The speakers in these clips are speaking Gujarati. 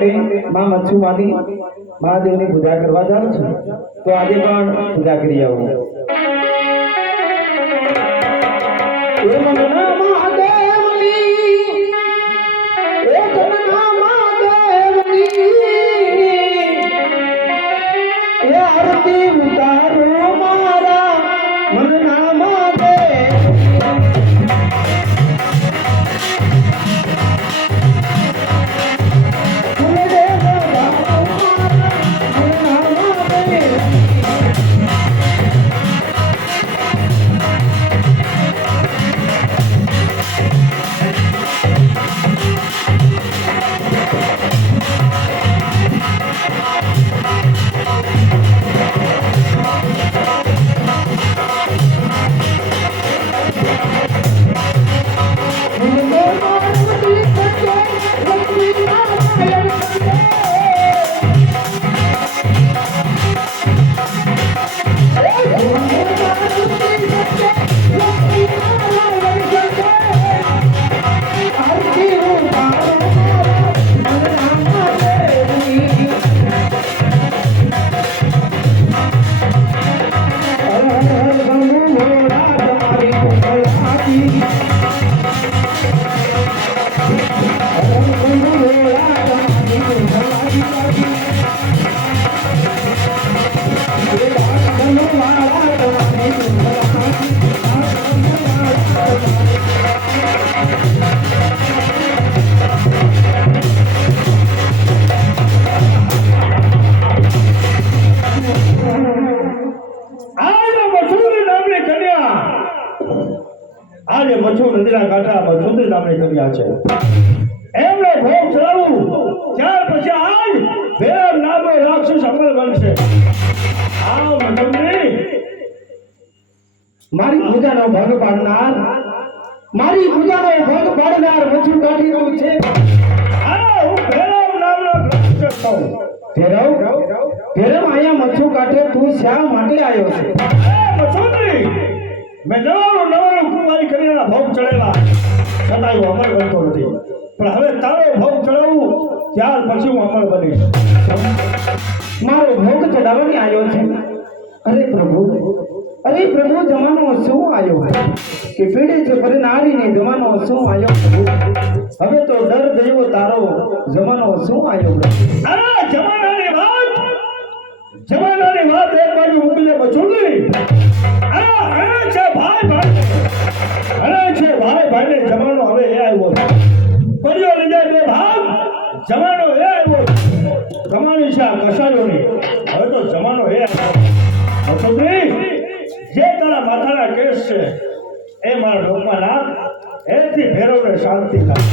માટે માં મચ્છુમાની મહાદેવની પૂજા કરવા જાઉં છું, તો આજે પણ પૂજા કરી આવું. એ મનના મહાદેવની, એ તનના મહાદેવની, એ આરતી ઉતારો મારા મનના મહાદેવ. આજે મચ્છુ નદીના કાંઠા સુંદર નામની કન્યા છે, એમણે ભોગ ચડાવવું ત્યાર પછી આજ ભેર નામનો રાક્ષસ અમર બનશે. આવ મચ્છુની મારી પૂજાનો ભંગ પાડનાર, મારી પૂજાનો ભંગ પાડનાર મચ્છુ કાઢી રહ્યું છે. આ હું ભેરવ નામનો રાક્ષસ છું. ભેરવ અહીંયા મચ્છુ કાઢે તું શા માટે આવ્યો છે? મચ્છુની મેં નવાણું કુમારી કરીને ભોગ ચડેલા છતાં હું અમર બનતો નથી, પણ હવે તારો ભોગ ચડાવું ત્યાર પછી હું અમર બનીશ. મારો ભોગ ચડાવવાની આવ્યો છે? અરે પ્રભુ જમાનો શું આવ્યો કે પીડે છે પર નારીને જમાનો શું આવ્યો? હવે તો ડર ગયો તારો જમાનો શું આવ્યો? અરે જમાનાની વાત એક બાજુ મૂકીને મચ્છુની ભાઈ ને જમાનો હવે એ આવ્યો કર્યો લીધે બે ભાગ જમાનો એ આવ્યો કમાણી છે કસાયોની. હવે તો જમાનો એ આવ્યો. છોકરી જે તારા માથાના કેસ છે એ મારા ડોકમાં નાખ, એથી ભેરવને શાંતિ થાય.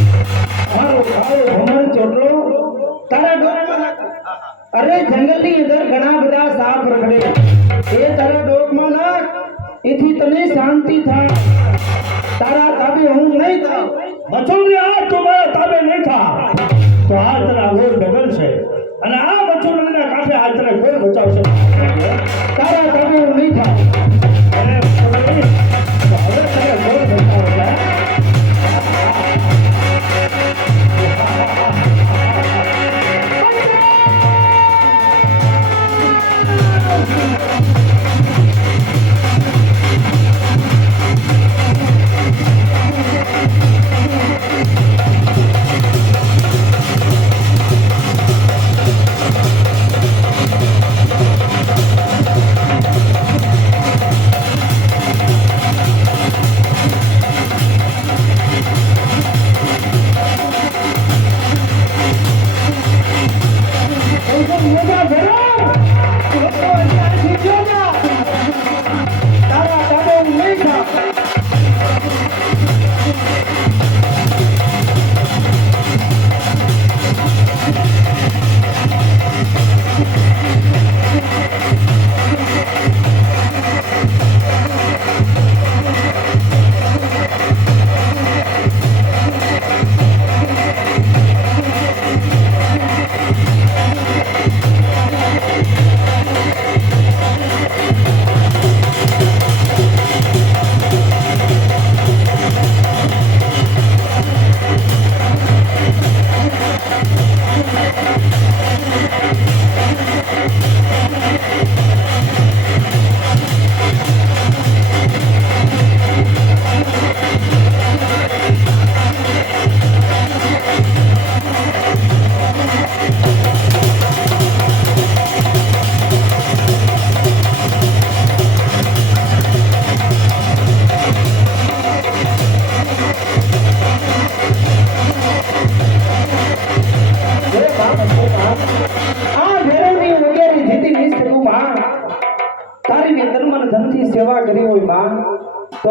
મારો કાળો ભમર ચોટલો તારા ડોકમાં નાખ. અરે જંગલની અંદર ઘણા બધા સાપ રખડે, એ તારા ડોકમાં નાખ, એથી તને શાંતિ થાય. તારા તાબે હું નહીં થા. મચ્છુની આ તો મારા તાબે નહીં થા તો આ તને ગોળ ડગલ છે, અને આ મચ્છુના કાંઠે આ તને ગોળ બચાવશે. તારા તાબે હું નહીં થા. અરે હવે તને ગોળ બચાવશે.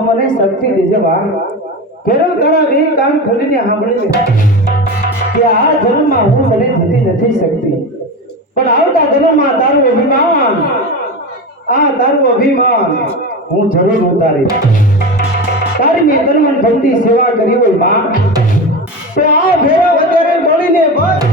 મને શક્તિ દેજે માં ફેરો તારા બે કાન ખોલીને સાંભળી લે કે આ જન્મમાં હું મને જીતી નથી શકતી પણ આવતા જન્મમાં તારું અભિમાન હું જરૂર ઉતારી તારી મેં તન મન ધનથી સેવા કરી હોય માં તો આ ફેરો વધારે બોલીને બસ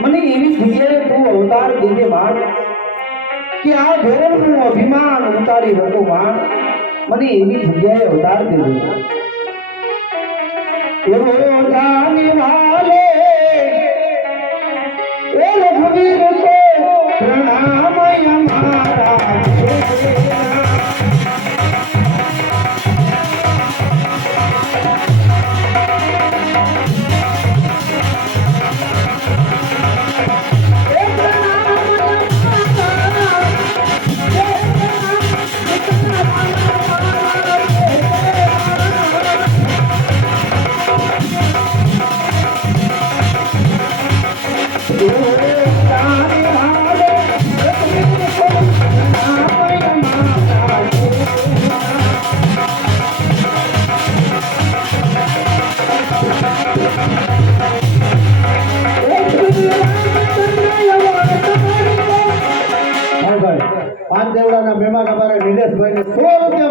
મને એવી જગ્યાએ તું અવતાર દેજે માં કે આ ઘેરનું અભિમાન ઉતારી શકું માં મને એવી જગ્યાએ અવતાર દેજે એવો જાની વાલે એ રઘુવીર કો પ્રણામ અમારા દેવડાના મહેમાન અમારા નિલેશભાઈને 100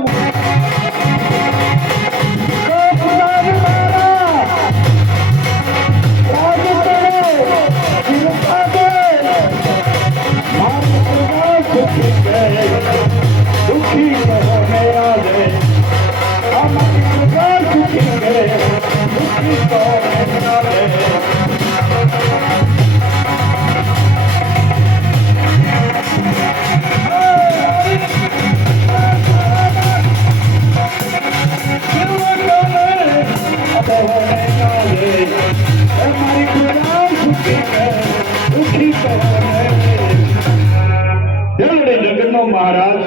મહારાજ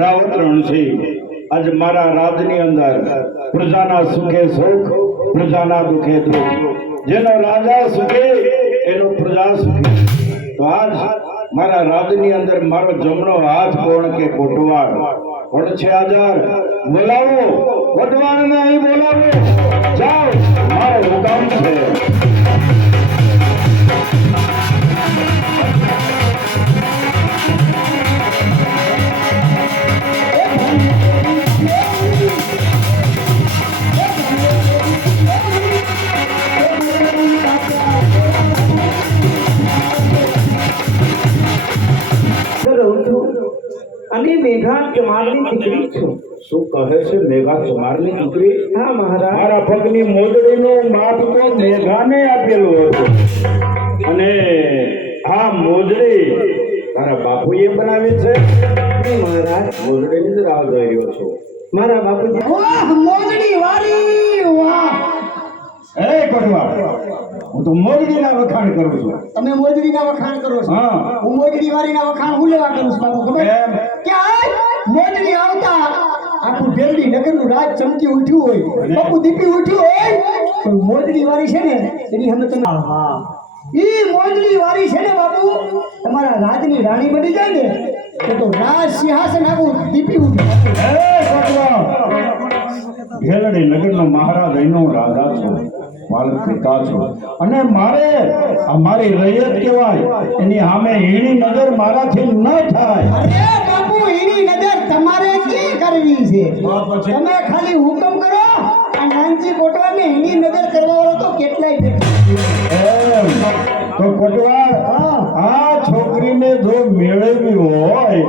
રાવત રણસિંહ આજ મારા રાજની અંદર પ્રજાના સુખે સુખ પ્રજાના દુખે દુઃખ જેનો રાજા સુખે એનો પ્રજા સુખે તો આજ મારા રાજની અંદર મારો જમણો હાથ કોણ કે કોટવાળ કોણ છે હાજર બોલાવો વઢવાણને અહીં બોલાવો જાઓ મારો હુકમ છે અને મેઘા ચમારની દીકરી છું શું કહે છે મેઘા ચમારની દીકરી હા મહારાજ મારા પગની મોજડીનું માપ તો મેઘાને આપેલું હતું અને આ મોજડી તારા બાપુએ બનાવી છે મહારાજ મોજડીની જ રાહ જોઈ રહ્યો છું મારા બાપુજી વાહ મોજડી વાળી વાહ એ કોટવાળ હું તો મોજડીના વખાણ કરું છું તમે મોજડીના વખાણ કરો છો હા હું મોજડી વાળીના વખાણ હું લેવા કરું છું બાપુ ખબર એમ કે આ મોજડી આવતા આખું બેરડી નગરનું રાજ ચમકી ઉઠ્યું હોય બાપુ દીપી ઉઠ્યું હોય પણ મોજડી વાળી છે ને એની હમે તમે હા ઈ મોજડી વાળી છે ને બાપુ તમારા રાજની રાણી બની જાય ને તો રાજ સિંહાસન આખું દીપી ઉઠે એ કોટવાળ ભેલડી નગરનો મહારાજ અહીંનો રાજા છું પાલક પિતા છું અને મારે આ મારી રૈયત કહેવાય એની સામે હીણી નજર મારાથી ન થાય અરે બાપુ હીણી નજર તમારે કે કરવી છે તમે ખાલી હુકમ કરો આ નાનજી કોટવાને હીણી નજર કરવા વાળો તો કેટલાય એમ તો કોટવાળ આ છોકરીને જો મેળવી હોય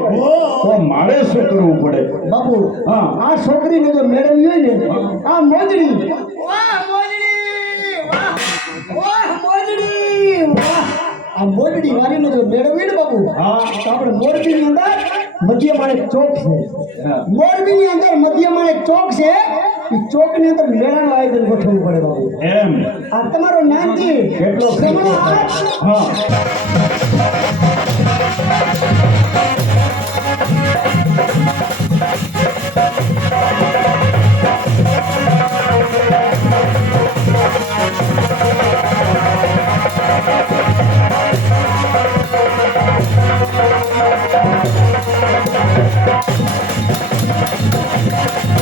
તો મારે શું કરવું પડે બાપુ હા આ છોકરીને જો મેળવી હોય ને આ મોજડી વાહ મોજડી વાહ વાહ મોજડી વાહ આ મોજડી વાળીને જો મેળવી ને બાપુ હા તો આપણે મોરબીની અંદર મધ્યમાણેક ચોક છે મોરબીની અંદર મધ્યમાણેક ચોક છે એ ચોકની અંદર મેળાનું આયોજન ગોઠવવું પડે બાપુ એમ આ તમારો નાનજી કેટલો જમણો હાથ હા હા